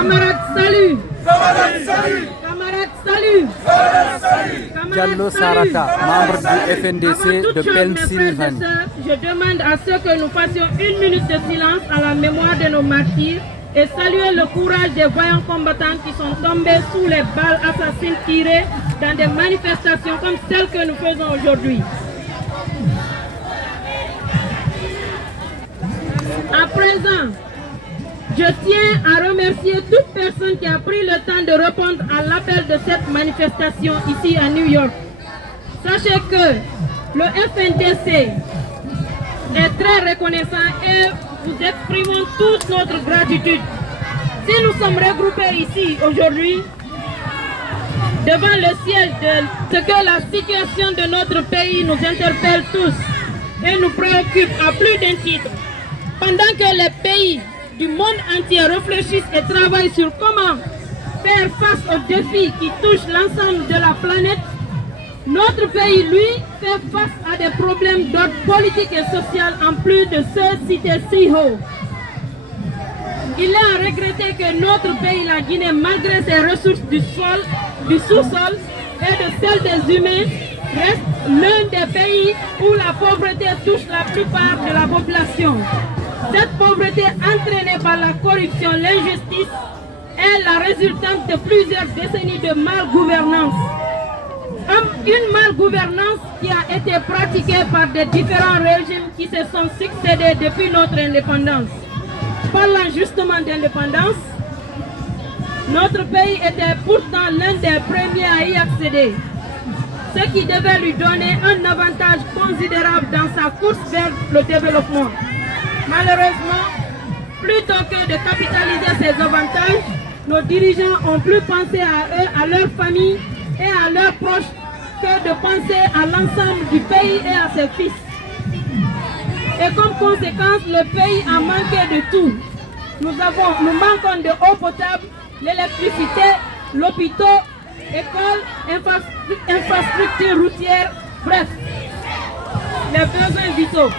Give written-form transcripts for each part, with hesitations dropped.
Camarades, salut. Camarades, salut. Camarades, salut. Camarades, salut. Diallo Sarata, membre du FNDC de Pennsylvanie. Je demande à ceux que nous fassions 1 minute de silence à la mémoire de nos martyrs et saluer le courage des voyants combattants qui sont tombés sous les balles assassines tirées dans des manifestations comme celles que nous faisons aujourd'hui. À présent, je tiens à remercier toute personne qui a pris le temps de répondre à l'appel de cette manifestation ici à New York. Sachez que le FNDC est très reconnaissant et vous exprimons toute notre gratitude. Si nous sommes regroupés ici aujourd'hui, devant le siège de ce que la situation de notre pays nous interpelle tous et nous préoccupe à plus d'un titre. Pendant que les pays du monde entier réfléchissent et travaillent sur comment faire face aux défis qui touchent l'ensemble de la planète, notre pays, lui, fait face à des problèmes d'ordre politique et social en plus de ceux cités si haut. Il est à regretter que notre pays, la Guinée, malgré ses ressources du sous-sol et de celles des humains, reste l'un des pays où la pauvreté touche la plupart de la population. Cette pauvreté entraînée par la corruption, l'injustice, est la résultante de plusieurs décennies de malgouvernance. Une malgouvernance qui a été pratiquée par des différents régimes qui se sont succédés depuis notre indépendance. Parlant justement d'indépendance, notre pays était pourtant l'un des premiers à y accéder, ce qui devait lui donner un avantage considérable dans sa course vers le développement. Malheureusement, plutôt que de capitaliser ces avantages, nos dirigeants ont plus pensé à eux, à leur famille et à leurs proches que de penser à l'ensemble du pays et à ses fils. Et comme conséquence, le pays a manqué de tout. Nous manquons de eau potable, l'électricité, l'hôpital, écoles, infrastructures routières, bref, les besoins vitaux.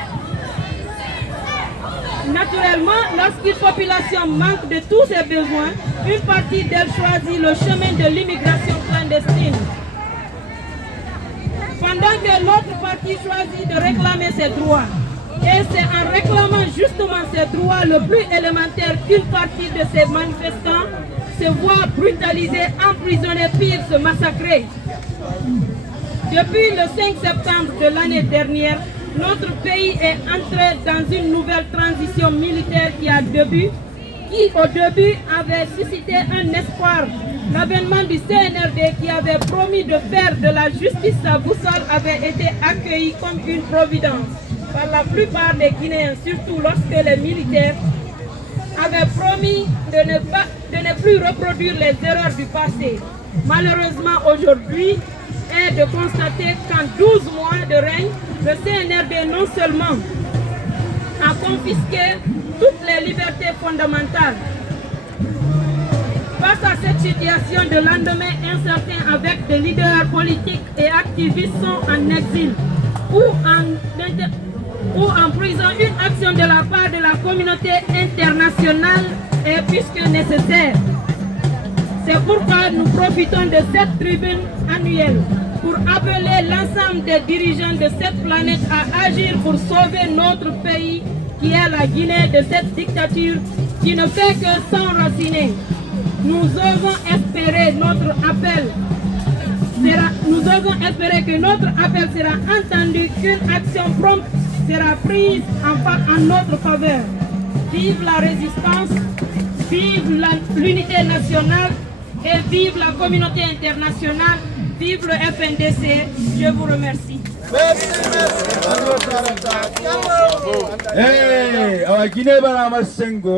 Naturellement, lorsqu'une population manque de tous ses besoins, une partie d'elle choisit le chemin de l'immigration clandestine. Pendant que l'autre partie choisit de réclamer ses droits. Et c'est en réclamant justement ces droits le plus élémentaire qu'une partie de ces manifestants se voit brutalisés, emprisonnés, pire, se massacrer. Depuis le 5 septembre de l'année dernière, notre pays est entré dans une nouvelle transition militaire qui au début avait suscité un espoir. L'avènement du CNRD qui avait promis de faire de la justice sa boussole avait été accueilli comme une providence par la plupart des Guinéens, surtout lorsque les militaires avaient promis de ne plus reproduire les erreurs du passé. Malheureusement, aujourd'hui, est de constater qu'en 12 mois de règne, le CNRD non seulement a confisqué toutes les libertés fondamentales. Face à cette situation de lendemain incertain avec des leaders politiques et activistes sont en exil ou en prison, une action de la part de la communauté internationale est plus que nécessaire. C'est pourquoi nous profitons de cette tribune annuelle pour appeler l'ensemble des dirigeants de cette planète à agir pour sauver notre pays qui est la Guinée de cette dictature qui ne fait que s'enraciner. Nous osons espérer que notre appel sera entendu, qu'une action prompte sera prise en notre faveur. Vive la résistance, vive l'unité nationale et vive la communauté internationale, vive le FNDC. Je vous remercie. Hey, our Guinea-Bissau